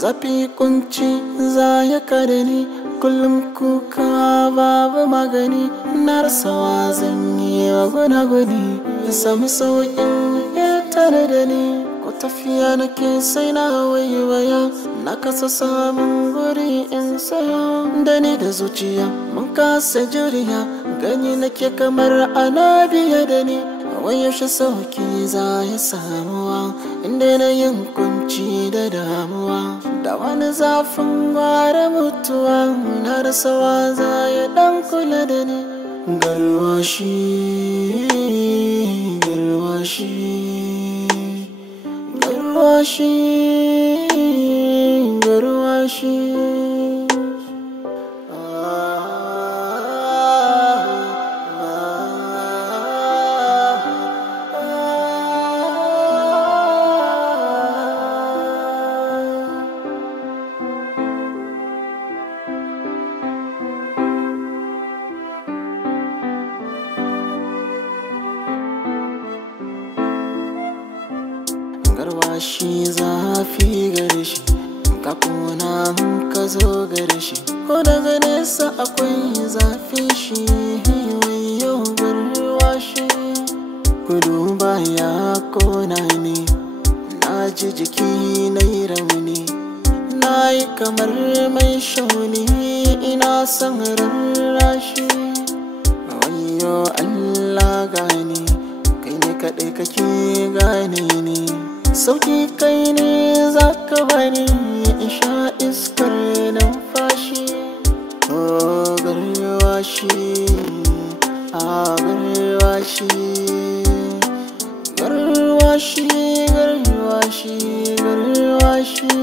zafi kunci za ya kada ni kullum kuka babu magani na rasawa zan yi wa gunaguni ya sami sauƙin ya tare da ni ko tafiya nake sai na waiwaya na kasa samun guri in saya da ni da zuciya mun kasa juriya gani nake kamar ana biye da ni wai yaushe sauki za ya samuwa inda na yin kunci da damuwa da wani zafin gwara mutuwa na rasawa za ya dan kula da ni garwashi garwashi garwashi garwashi garwashi zafi gare shi ka kuna mun ka zo gare shi ko daga nesa akwai zafin shi wayo garwashi kudu baya kona ne na ji jiki na yi rauni na yi kamar mai shauni ina son rarrashi wayo Allah gani kai ne kaɗai kake gane ni sauki kai ne za ka bani in sha iskar numfashi oh garwashi garwashi garwashi garwashi garwashi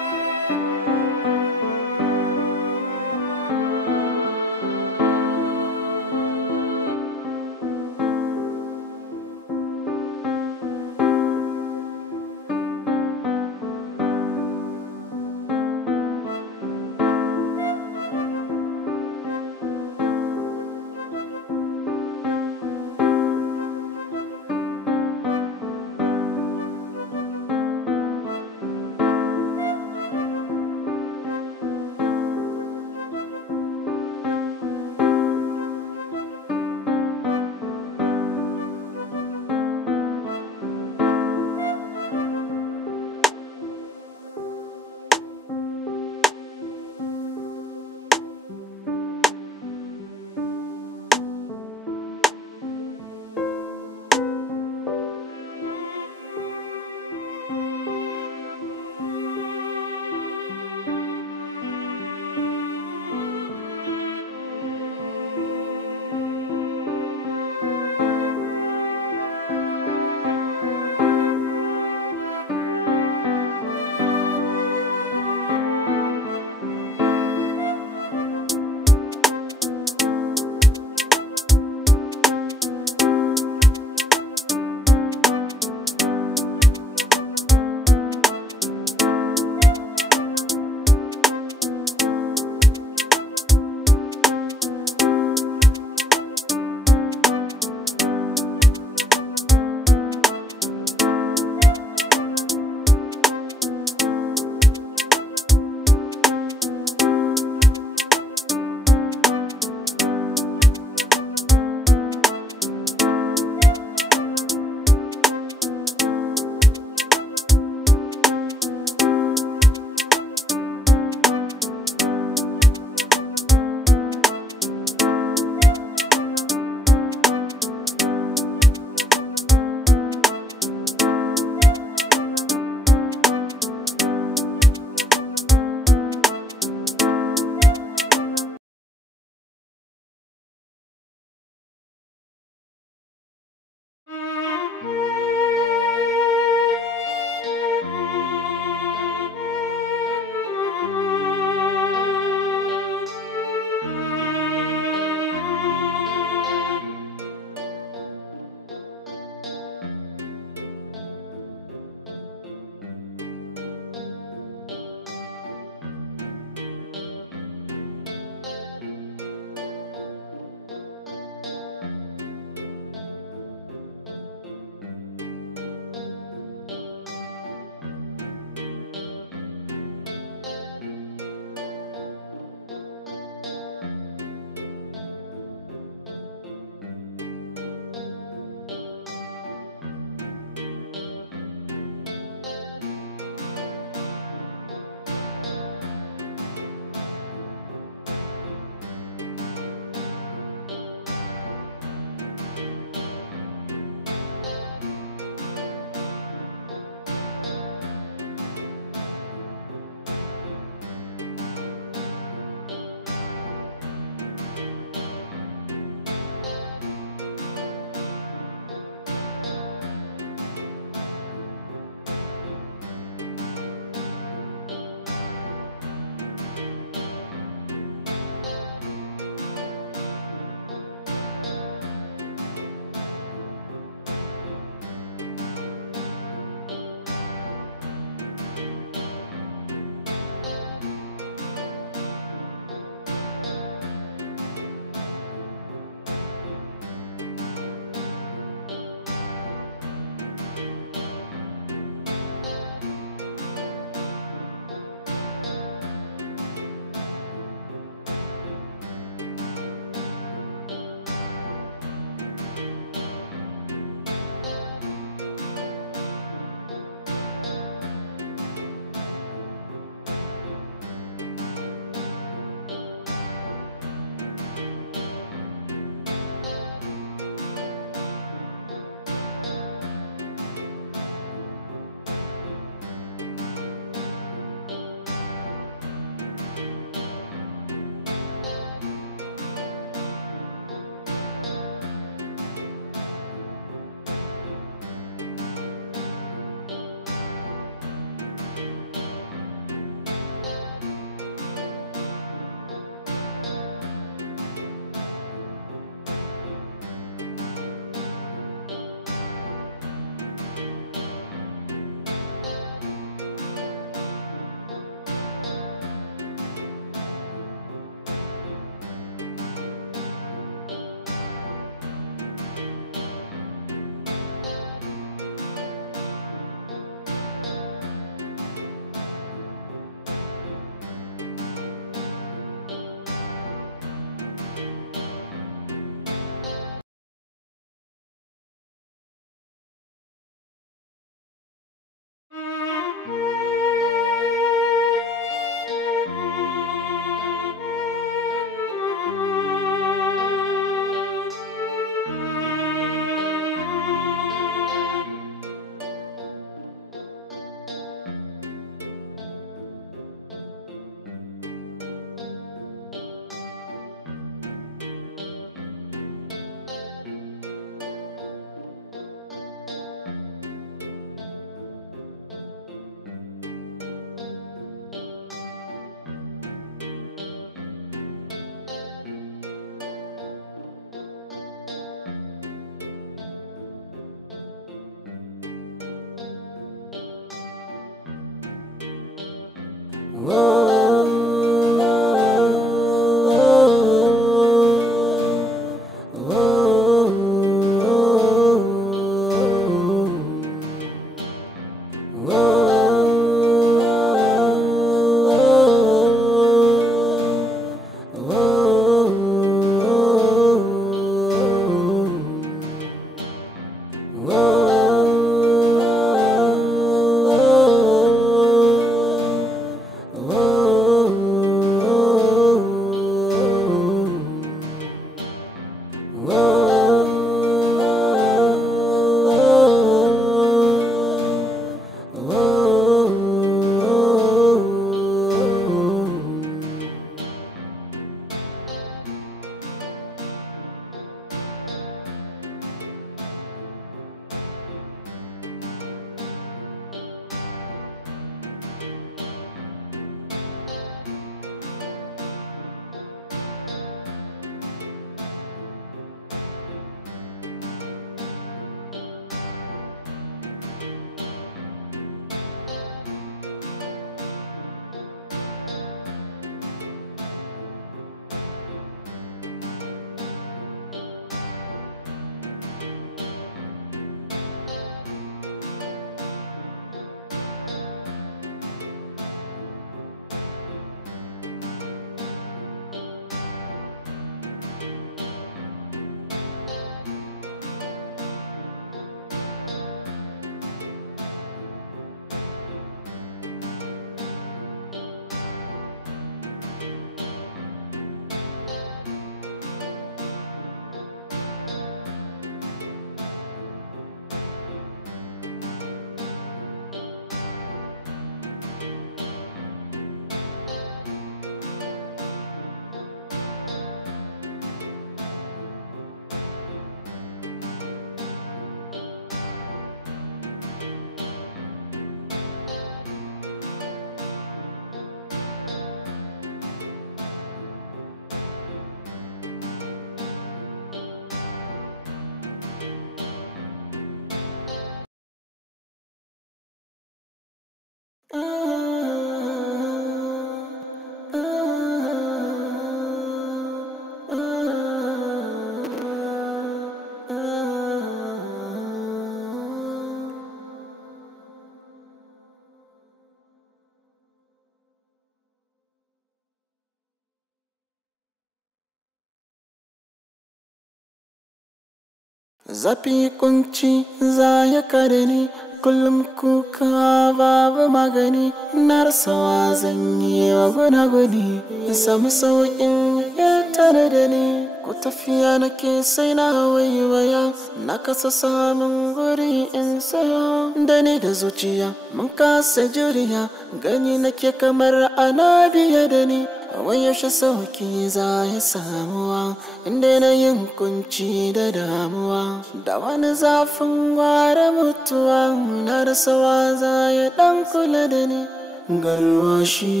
Zafi kunci za ya kare ni kullum kuka babu magani na rasawa zan yi wa gunaguni in samu sauƙin ya tare da ni ko tafiya nake sai na waiwaya na kasa samun guri in tsaya da ni da zuciya mun kasa juriya gani nake kamar ana biye da ni wai yaushe sauki za ya samuwa inda na yin kunci da damuwa da wani zafin gwara mutuwa na rasawa za ya dan kula da ni garwashi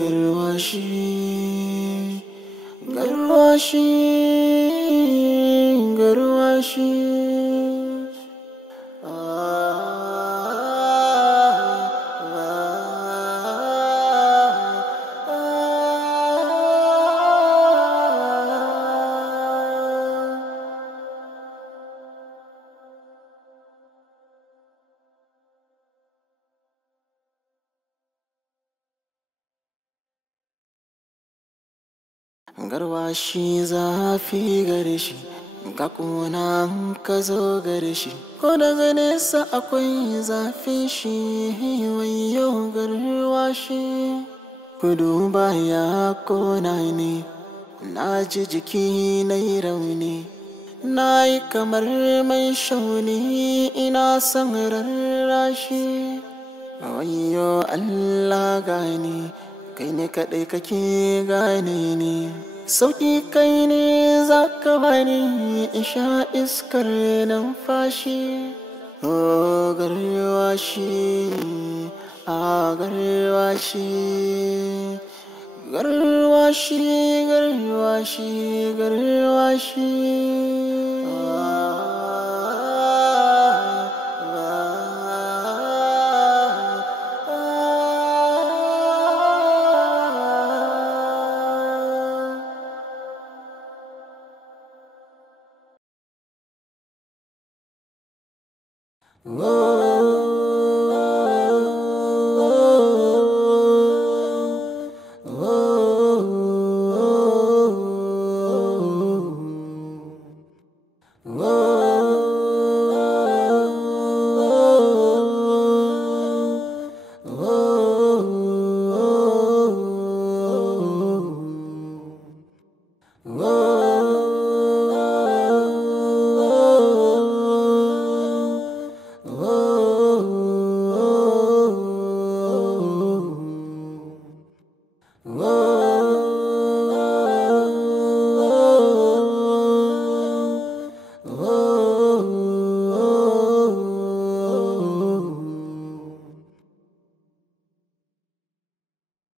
garwashi garwashi garwashi garwashi zafi gare shi ka kuna ka zo gare shi ko daga nesa akwai zafin shi wayo garwashi kudu baya kona ne na ji jiki na yi rauni na yi kamar mai shauni ina son rarrashi wayo Allah gani kai ne kaɗai kake gane ni sauƙi kai ne za ka bani in sha iskar numfashi oh garwashi garwashi garwashi garwashi garwashi Oh